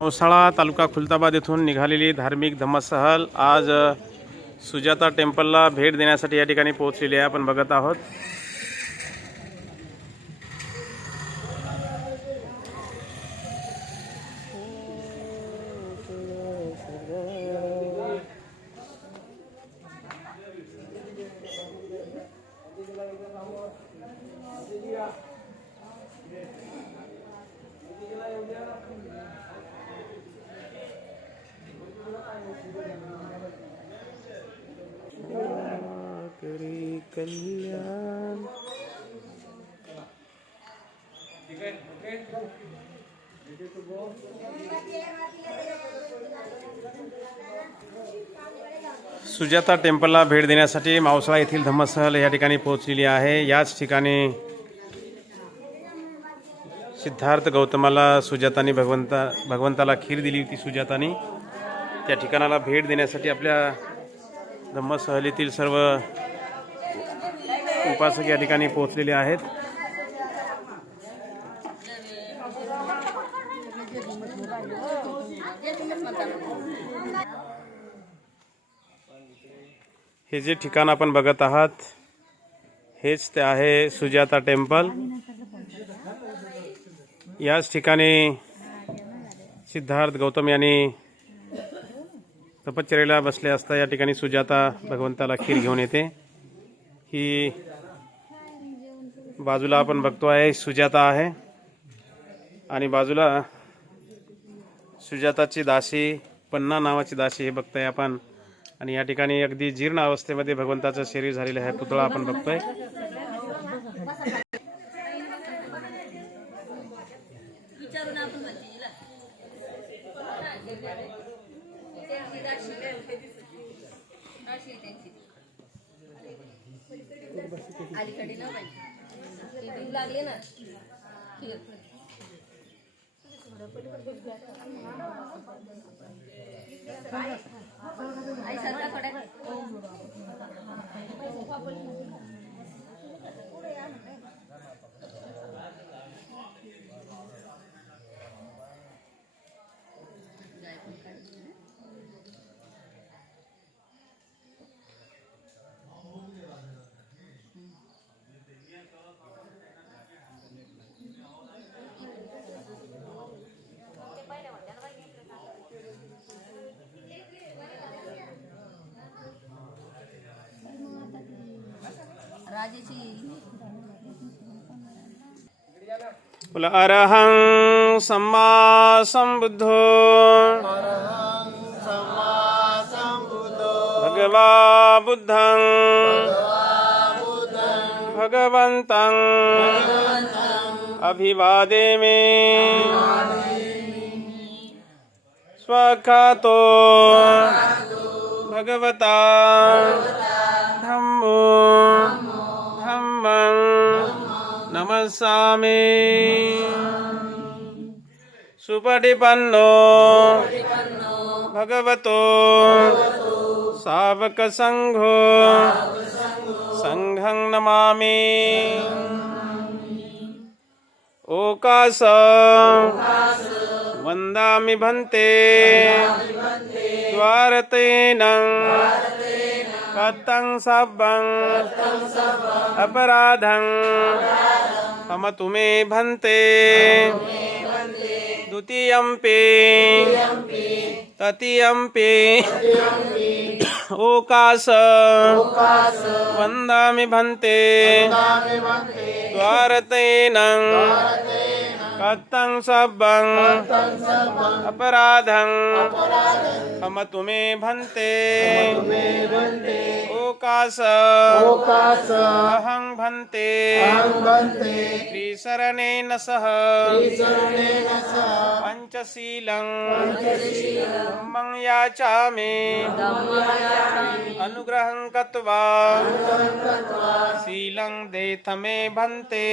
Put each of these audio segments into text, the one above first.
पावसाळा तालुका खुलताबाद येथून निघालेली धार्मिक धम्मसहल आज सुजाता टेम्पलला भेट देण्यासाठी या ठिकाणी पोहोचलेली आहे. आपण बघत आहोत. कल्याण सुजाता टेम्पलला भेट देण्यासाठी मावसाळा येथील धम्मसहल या ठिकाणी पोहोचलेली आहे. याच ठिकाणी सिद्धार्थ गौतमाला सुजाताने भगवंताला खीर दिली होती. सुजाताने त्या ठिकाणाला भेट देण्यासाठी आपल्या धम्मसहलीतील सर्व उपासक या ठिकाणी पोहोचलेले आहेत. हे जे ठिकाण आपण बघत आहात हेच ते आहे सुजाता टेम्पल. याच ठिकाणी सिद्धार्थ गौतम यांनी तपश्चर्येला बसले असता या ठिकाणी सुजाता भगवंताला खीर घेऊन येते. ही बाजूला आपण बघतो आहे सुजाता आहे आणि बाजूला सुजाताची दासी पन्ना नावाची दासी हे बघताय आपण. आणि या ठिकाणी अगदी जीर्ण अवस्थेमध्ये भगवंताचं शरीर झालेलं आहे. पुतळा आपण बघतोय. लागले ना आई सरका थोड्या बोला अरहं सम्मा संबुद्धो भगवा बुद्धं भगवन्तं अभिवादेमि स्वखातो भगवता धम्मो धम्मं नमस्सामि सुपटिपन्नो भगवतो सावक संघो संघं नमामि. ओकास वन्दामि भन्ते द्वारतेन कतं सब्बं अपराधं क्षमतु मे भन्ते. द्वितीयंपि तृतीयंपि ओकास वन्दामि भन्ते द्वारतेन कतं सब्बं अपराधं क्षमतु मे भन्ते. ओकास अहं भन्ते त्रिशरणेन सह पंचशीलं धम्मं याचामि. अनुग्रहं कृत्वा शीलं देथ मे भन्ते.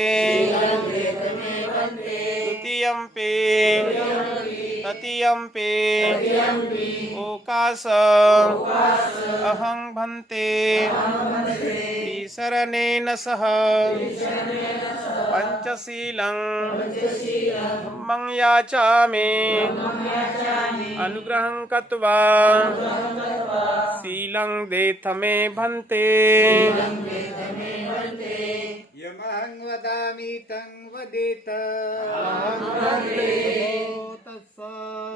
द्वितीयंपि तृतीयंपि ओकास अहं भन्ते त्रिशरणेन सह पंचशीलं धम्मं याचामि अनुग्रहं कृत्वा शीलं देथ मे भन्ते यमहं वदामि तं वदेत तस्स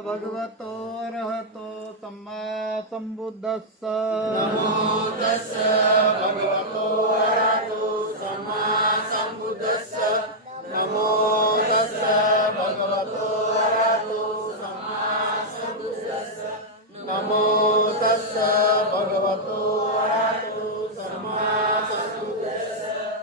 भगवतो अरहतो सम्मा सम्बुद्धस्स नमो तस्स भगवतो अरहतो सम्मा सम्बुद्धस्स नमो तस्स भगवतो अरहतो सम्मा सम्बुद्धस्स नमो तस्स भगवतो अरहतो सम्मा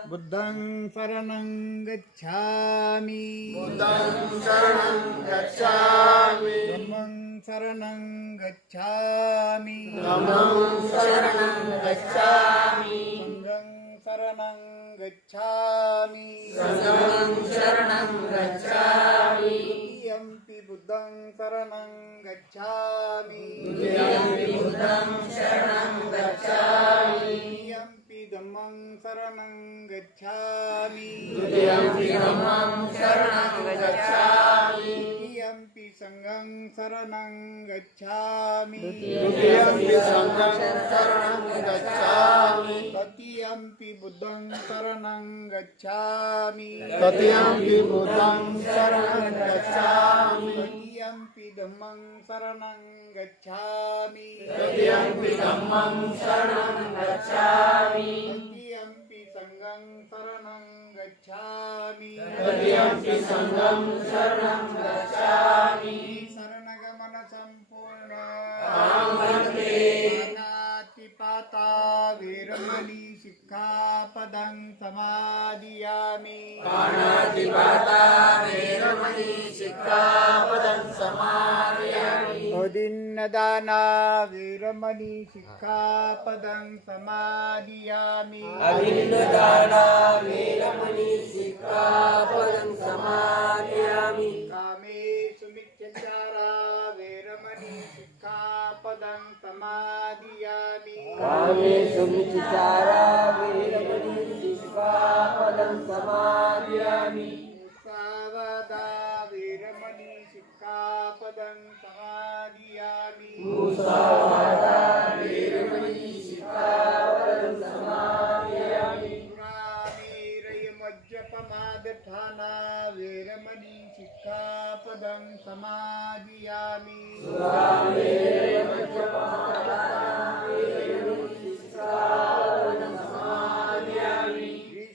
बुद्धं शरणं गच्छामि बुद्धं शरणं गच्छामि धम्मं शरणं गच्छामि धम्मं शरणं गच्छामि संघं शरणं गच्छामि संघं शरणं गच्छामि द्वितीयंपि बुद्धं शरणं गच्छामि द्वितीयंपि बुद्धं शरणं गच्छामि तृतीयंपि धम्मं शरणं गच्छामि तृतीयंपि धम्मं शरणं गच्छामि तृतीयंपि संघं शरणं गच्छामि तृतीयंपि संघं शरणं गच्छामि तृतीयंपि बुद्धं शरणं गच्छामि तृतीयंपि बुद्धं शरणं गच्छामि तृतीयंपि धम्मं शरणं गच्छामि तृतीयंपि धम्मं शरणं गच्छामि तृतीयंपि संघं शरणं गच्छामि तृतीयंपि संघं शरणं गच्छामि शरणगमन संपूर्ण पाता वीरमणि शिक्षापदं समादियामि पाणातिपाता वीरमणि शिक्षापदं समादियामि अदिन्नदाना वीरमणि शिक्षापदं समादियामि अदिन्नदाना वीरमणि शिक्षापदं समादियामि कामेषु मिथ्याचारा वीरमणि शिक्षापदं समादियामि कामेषु मिथ्याचारा वीरमणि शिक्षापदं समादियामि मुसावादा वीरमणि शिक्षापदं समादियामि मुसावादा वीरमणि शिक्षापदं समादियामि मज्जपमादठाना वीरमणि शिक्षापदं समादियामि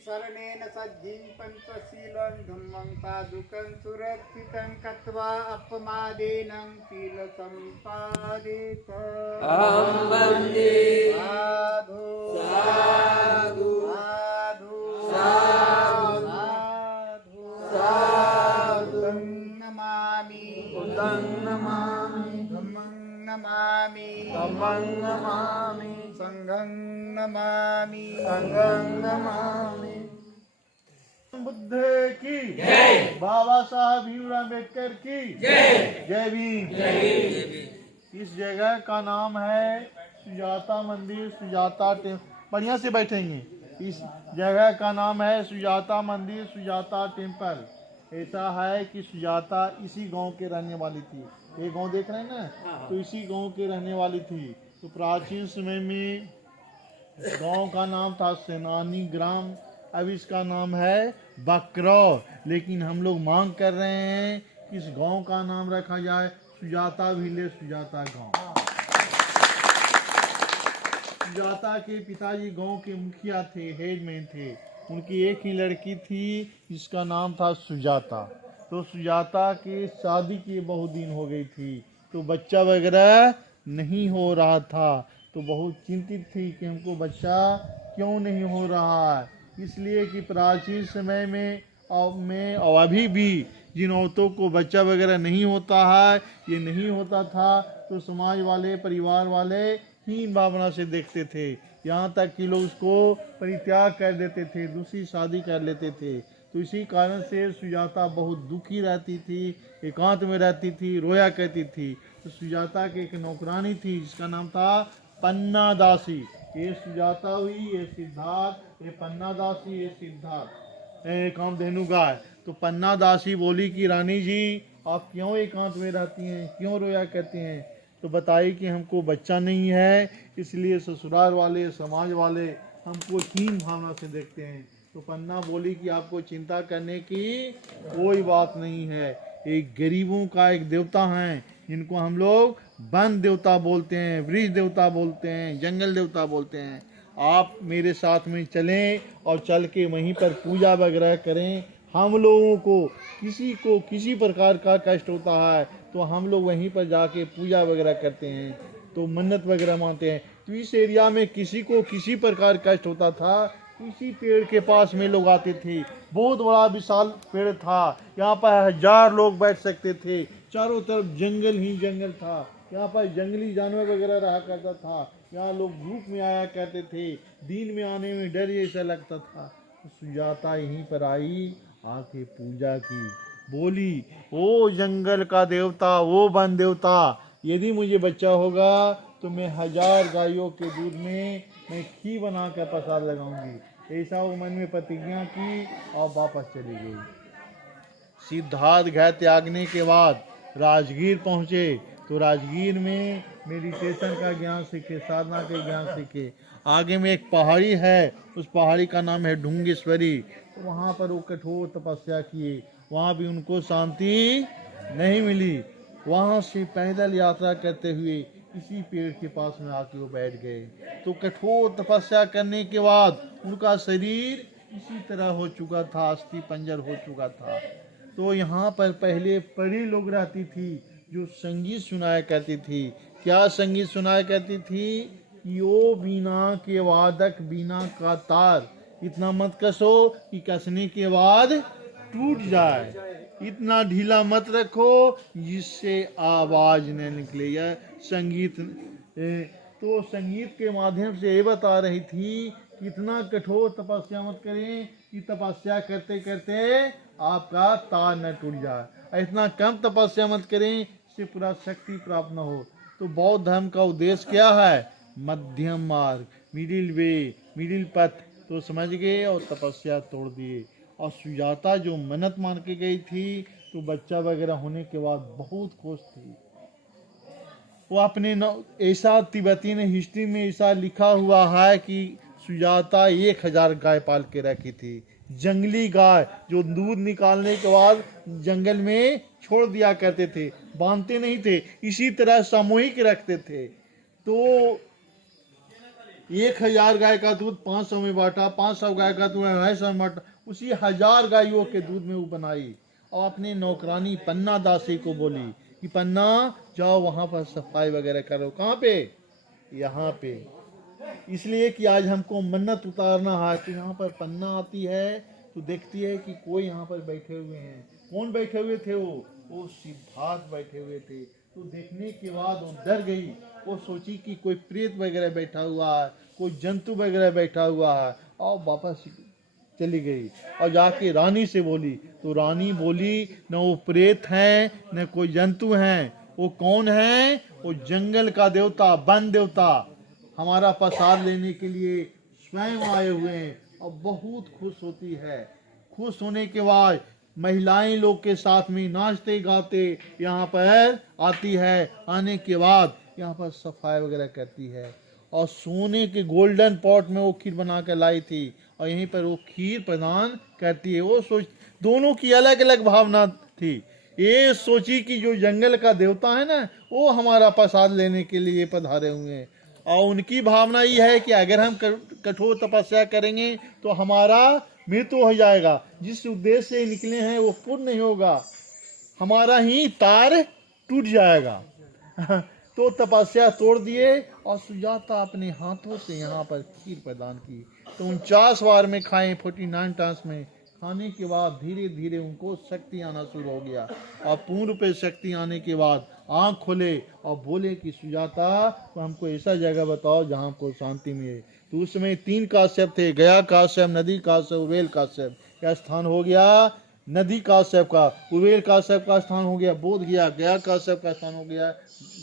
शरणेन सज्जिं पंचशीलं धम्मं पादुकं सुरक्षितं कृत्वा अपमादेन शील सम्पादेत अहं वन्दे साधु साधु साधु साधु साधु नमामि बुद्धं नमामि धम्मं नमामि धम्मं नमामि संघं नमामि संघं नमामि बुद्ध की जय, बाबा साहब भीमराव अम्बेडकर की जय, जय भीम। इस जगह का नाम है सुजाता मंदिर, सुजाता बढ़िया से बैठेंगे। इस जगह का नाम है सुजाता मंदिर, सुजाता टेम्पल। ऐसा है कि सुजाता इसी गांव के रहने वाली थी। ये गांव देख रहे हैं ना, तो इसी गांव के रहने वाली थी। तो प्राचीन समय में गांव का नाम था सेनानी ग्राम, अब इसका नाम है बकरौ। लेकिन हम लोग मांग कर रहे हैं कि इस गांव का नाम रखा जाए सुजाता विलेज, सुजाता गांव। सुजाता के पिताजी गांव के मुखिया थे, हेडमैन थे। उनकी एक ही लड़की थी जिसका नाम था सुजाता। तो सुजाता की शादी की बहुत दिन हो गई थी, तो बच्चा वगैरह नहीं हो रहा था। तो बहुत चिंतित थी कि हमको बच्चा क्यों नहीं हो रहा है। इसलिए कि प्राचीन समय में और अभी भी जिन औरतों को बच्चा वगैरह नहीं होता है, ये नहीं होता था, तो समाज वाले, परिवार वाले हीन भावना से देखते थे। यहाँ तक कि लोग उसको परित्याग कर देते थे, दूसरी शादी कर लेते थे। तो इसी कारण से सुजाता बहुत दुखी रहती थी, एकांत में रहती थी, रोया करती थी। तो सुजाता की एक नौकरानी थी जिसका नाम था पन्ना दासी। ये सुजाता हुई, ये सिद्धार्थ, ये पन्ना दासी, ये सिद्धार्थ। कामधेनु गाय। तो पन्ना दासी बोली कि रानी जी आप क्यों एकांत में रहती हैं, क्यों रोया करती हैं? तो बताई कि हमको बच्चा नहीं है, इसलिए ससुराल वाले समाज वाले हमको हीन भावना से देखते हैं। तो पन्ना बोली कि आपको चिंता करने की कोई बात नहीं है, एक गरीबों का एक देवता है जिनको हम लोग वन देवता बोलते हैं, वृक्ष देवता बोलते हैं, जंगल देवता बोलते हैं। आप मेरे साथ में चलें और चल के वहीं पर पूजा वगैरह करें। हम लोगों को किसी प्रकार का कष्ट होता है तो हम लोग वहीं पर जाके पूजा वगैरह करते हैं, तो मन्नत वगैरह मानते हैं। तो इस एरिया में किसी को किसी प्रकार कष्ट होता था, इसी पेड़ के पास में लोग आते थे। बहुत बड़ा विशाल पेड़ था, यहाँ पर 1000 लोग बैठ सकते थे। चारों तरफ जंगल ही जंगल था, यहाँ पर जंगली जानवर वगैरह रहा करता था। यहाँ लोग ग्रुप में आया करते थे, दिन में आने में डर जैसा लगता था। तो सुजाता यहीं पर आई, आके पूजा की, बोली ओ जंगल का देवता, ओ वन देवता, यदि मुझे बच्चा होगा तो मैं 1000 गायों के दूध में मैं घी बना कर प्रसाद लगाऊंगी। ऐसा वो मन में प्रतिज्ञा की और वापस चली गई। सिद्धार्थ घर त्यागने के बाद राजगीर पहुँचे। तो राजगीर में मेडिटेशन का ज्ञान सीखे, साधना के ज्ञान सीखे। आगे में एक पहाड़ी है, उस पहाड़ी का नाम है ढूंगेश्वरी। तो वहाँ पर वो कठोर तपस्या किए, वहाँ भी उनको शांति नहीं मिली। वहाँ से पैदल यात्रा करते हुए इसी पेड़ के पास में आके वो बैठ गए। तो कठोर तपस्या करने के बाद उनका शरीर इसी तरह हो चुका था, अस्थि पंजर हो चुका था। तो यहाँ पर पहले परी लोग रहती थी जो संगीत सुनाया करती थी। क्या संगीत सुनाया करती थी? यो बीना के वादक बीना का तार, इतना मत कसो कि कसने के बाद टूट जाए, इतना ढीला मत रखो जिससे आवाज न निकले। यह संगीत तो संगीत के माध्यम से ये बता रही थी कि इतना कठोर तपस्या मत करें कि तपस्या करते करते आपका तार न टूट जाए। इतना कम तपस्या मत करें इससे पूरा शक्ति प्राप्त न हो। तो बौद्ध धर्म का उद्देश्य क्या है? मध्यम मार्ग, मिडिल वे, मिडिल पथ। तो समझ गए और तपस्या तोड़ दिए। और सुजाता जो मन्नत मान के गई थी, तो बच्चा वगैरह होने के बाद बहुत खुश थी। वो अपने ऐसा तिब्बती ने हिस्ट्री में ऐसा लिखा हुआ है कि सुजाता 1000 गाय पाल के रखी थी। जंगली गाय जो दूध निकालने के बाद जंगल में छोड़ दिया करते थे, बांधते नहीं थे, इसी तरह सामूहिक रखते थे। तो 1000 गाय का दूध 500 में बांटा, 500 गाय का दूध 250 में बांटा, उसी 1000 गायों के दूध में वो बनाई। और अपने नौकरानी पन्ना दासी को बोली कि पन्ना जाओ वहां पर सफाई वगैरह करो। कहाँ पे? यहाँ पे। इसलिए कि आज हमको मन्नत उतारना है। तो यहाँ पर पन्ना आती है तो देखती है कि कोई यहाँ पर बैठे हुए हैं। कौन बैठे हुए थे? वो सिद्धार्थ बैठे हुए थे। तो देखने के बाद वो डर गई। वो सोची कि कोई प्रेत वगैरह बैठा हुआ है, कोई जंतु वगैरह बैठा हुआ है, और वापस चली गई। और जाके रानी से बोली। तो रानी बोली न वो प्रेत हैं न कोई जंतु हैं। वो कौन है? वो जंगल का देवता, वन देवता हमारा प्रसाद लेने के लिए स्वयं आए हुए हैं। और बहुत खुश होती है। खुश होने के बाद महिलाएं लोग के साथ में नाचते गाते यहाँ पर आती है। आने के बाद यहाँ पर सफाई वगैरह करती है। और सोने के गोल्डन पॉट में वो खीर बना कर लाई थी और यहीं पर वो खीर प्रदान करती है। वो सोच, दोनों की अलग अलग भावना थी। ये सोची कि जो जंगल का देवता है ना, वो हमारा प्रसाद लेने के लिए पधारे हुए हैं। और उनकी भावना ये है कि अगर हम कठोर तपस्या करेंगे तो हमारा मृत्यु हो जाएगा, जिस उद्देश्य से निकले हैं वो पूर्ण नहीं होगा, हमारा ही तार टूट जाएगा। तो तपस्या तोड़ दिए और सुजाता अपने हाथों से यहाँ पर खीर प्रदान की। तो 49 बार में खाएं, 49 टाइम्स में खाने के बाद धीरे धीरे उनको शक्ति आना शुरू हो गया। और पूर्ण रूप से शक्ति आने के बाद आँख खोले और बोले कि सुजाता तो हमको ऐसा जगह बताओ जहाँ हमको शांति मिले। तो उस समय 3 काश्यप थे, गया काश्यप, नदी काश्यप, उबेल काश्यप। क्या स्थान हो गया? नदी काश्यप का, उबेल काश्यप का स्थान हो गया बोध गया, गया काश्यप का स्थान हो गया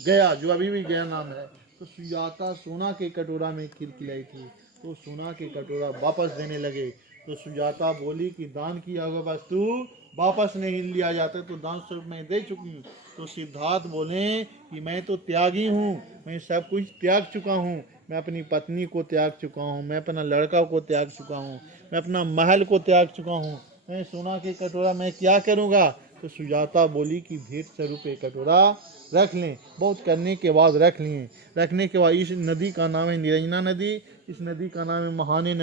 गया, जो अभी भी गया नाम है। तो सुजाता सोना के कटोरा में खीर खिलाई थी। तो सोना के कटोरा वापस देने लगे। तो तो सुजाता बोली कि दान किया हुआ वस्तु वापस नहीं लिया जाता, तो दान स्वरूप मैं दे चुकी हूँ। तो सिद्धार्थ बोले कि मैं तो त्यागी हूँ, मैं सब कुछ त्याग चुका हूँ। मैं अपनी पत्नी को त्याग चुका हूँ, मैं अपना लड़का को त्याग चुका हूँ, मैं अपना महल को त्याग चुका हूँ, मैं सोना के कटोरा मैं क्या करूँगा। तो सुजाता बोली कि भेंट स्वरूप एक कटोरा रख लें। बहुत करने के बाद रख लिए। रखने के बाद इस नदी का नाम है निरंजना नदी। इस नदी का नाम है महाने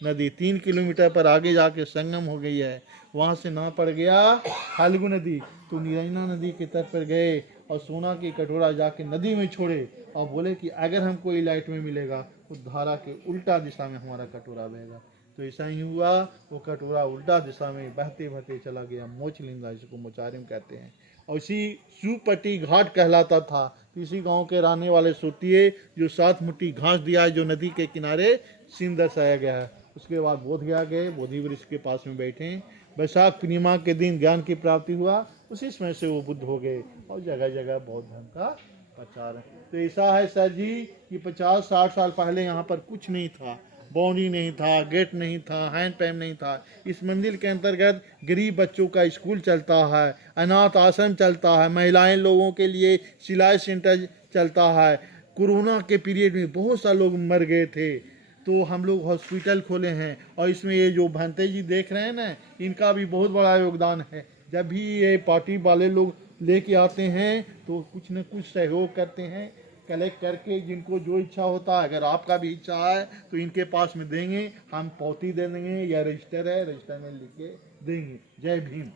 नदी। 3 किलोमीटर पर आगे जाके संगम हो गई है। वहाँ से ना पड़ गया फाल्गु नदी। तो निरंजना नदी के तट पर गए और सोना की कटोरा जाके नदी में छोड़े और बोले कि अगर हमको इलाइट में मिलेगा तो धारा के उल्टा दिशा में हमारा कटोरा बहेगा। तो ऐसा ही हुआ, वो कटोरा उल्टा दिशा में बहते बहते चला गया। मोचलिंगा जिसको मोचारिम कहते हैं। और इसी सुपट्टी घाट कहलाता था। तो इसी गांव के रहने वाले सोतिए जो 7 मुट्ठी घास दिया है, जो नदी के किनारे सीन दर्शाया गया है। उसके बाद बोध गया गए, बोधि वृक्ष के पास में बैठे। वैशाख पूर्णिमा के दिन ज्ञान की प्राप्ति हुआ। उसी समय से वो बुद्ध हो गए और जगह जगह बौद्ध धर्म का प्रचार है। तो ऐसा है सर जी कि 50-60 साल पहले यहाँ पर कुछ नहीं था, बाउंड्री नहीं था, गेट नहीं था, हैंड पैम्प नहीं था। इस मंदिर के अंतर्गत गरीब बच्चों का स्कूल चलता है, अनाथ आश्रम चलता है, महिलाएं लोगों के लिए सिलाई सेंटर चलता है। कोरोना के पीरियड में बहुत सारे लोग मर गए थे, तो हम लोग हॉस्पिटल खोले हैं। और इसमें ये जो भंते जी देख रहे हैं ना, इनका भी बहुत बड़ा योगदान है। जब भी ये पार्टी वाले लोग लेके आते हैं तो कुछ न कुछ सहयोग करते हैं, कलेक्ट करके जिनको जो इच्छा होता है। अगर आपका भी इच्छा है तो इनके पास में देंगे, हम पौती दे देंगे या रजिस्टर है, रजिस्टर में लिख के देंगे। जय भीम।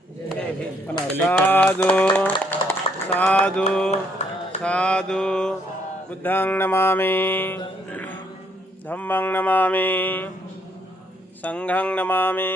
साधु साधु साधु। बुद्धं नमामि, धम्मं नमामि, संघं नमामि।